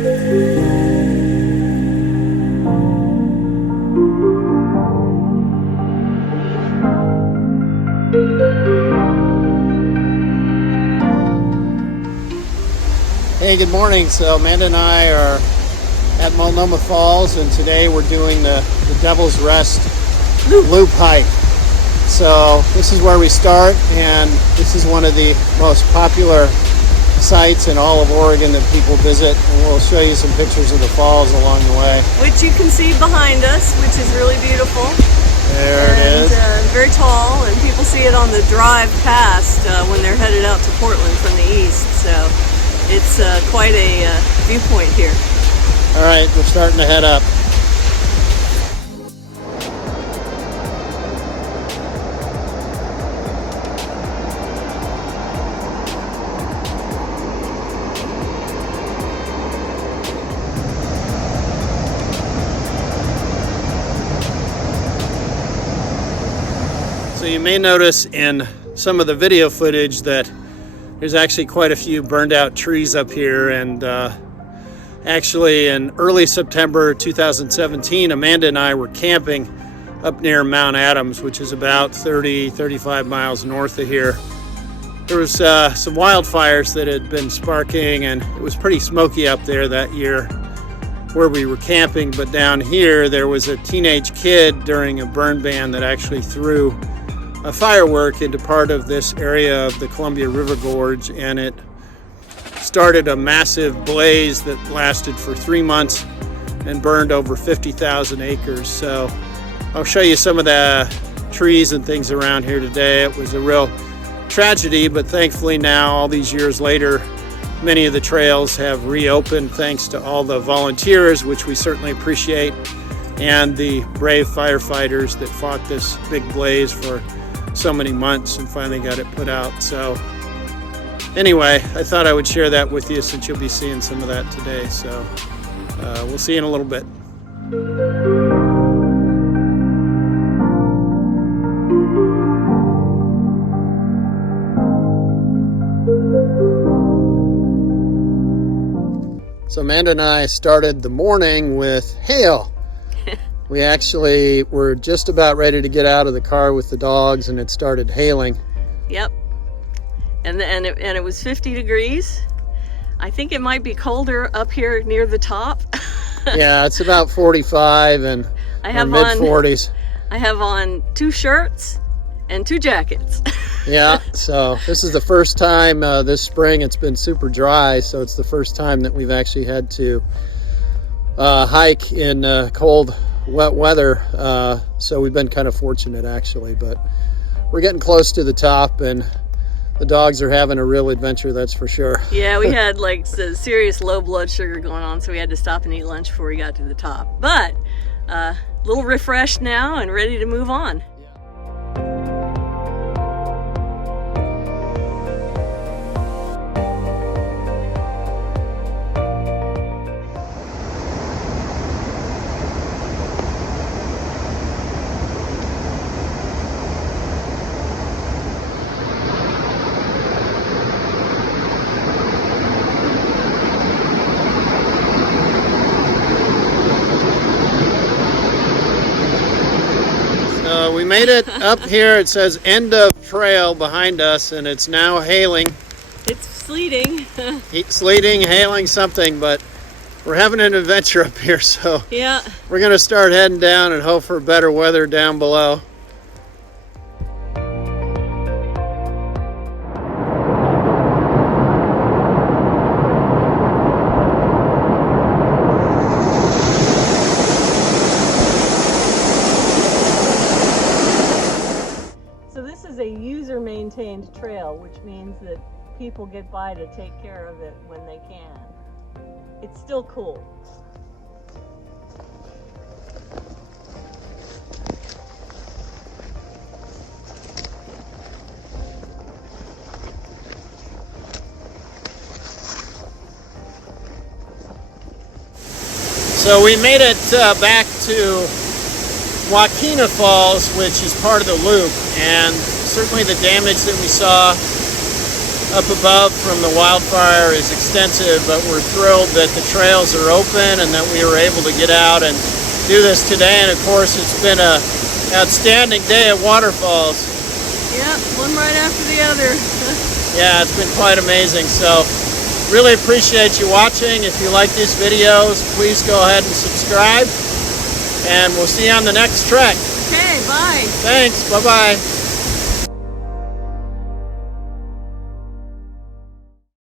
Hey, good morning. So Amanda and I are at Multnomah Falls, and today we're doing the Devil's Rest Loop hike. So this is where we start, and this is one of the most popular sites in all of Oregon that people visit, and we'll show you some pictures of the falls along the way. Which you can see behind us, which is really beautiful. There it is. Very tall, and people see it on the drive past when they're headed out to Portland from the east. So it's quite a viewpoint here. All right, we're starting to head up. So you may notice in some of the video footage that there's actually quite a few burned out trees up here, and actually in early September 2017, Amanda and I were camping up near Mount Adams, which is about 35 miles north of here. There was some wildfires that had been sparking, and it was pretty smoky up there that year where we were camping. But down here there was a teenage kid during a burn ban that actually threw a firework into part of this area of the Columbia River Gorge, and it started a massive blaze that lasted for 3 months and burned over 50,000 acres. So I'll show you some of the trees and things around here today. It was a real tragedy, but thankfully now, all these years later, many of the trails have reopened thanks to all the volunteers, which we certainly appreciate, and the brave firefighters that fought this big blaze for so many months and finally got it put out. So anyway, I thought I would share that with you since you'll be seeing some of that today. So we'll see you in a little bit. So Amanda and I started the morning with hail. We actually were just about ready to get out of the car with the dogs, and it started hailing. Yep. And it was 50 degrees. I think it might be colder up here near the top. Yeah, it's about 45 and mid-40s. I have on 2 shirts and 2 jackets. Yeah, so this is the first time this spring. It's been super dry, so it's the first time that we've actually had to hike in cold, wet weather. So we've been kind of fortunate, actually, but we're getting close to the top, and the dogs are having a real adventure, that's for sure. Yeah, we had like serious low blood sugar going on, so we had to stop and eat lunch before we got to the top. But a little refreshed now and ready to move on. We made it up here. It says end of trail behind us, and it's now hailing. It's sleeting. Sleeting, hailing, something, but we're having an adventure up here, so yeah, we're going to start heading down and hope for better weather down below. maintained trail, which means that people get by to take care of it when they can. It's still cool. So we made it back to Waukena Falls, which is part of the loop, and certainly the damage that we saw up above from the wildfire is extensive, but we're thrilled that the trails are open and that we were able to get out and do this today. And of course, it's been an outstanding day at waterfalls. Yep, one right after the other. Yeah, it's been quite amazing. So really appreciate you watching. If you like these videos, please go ahead and subscribe, and we'll see you on the next trek. Okay, bye. Thanks. Bye-bye.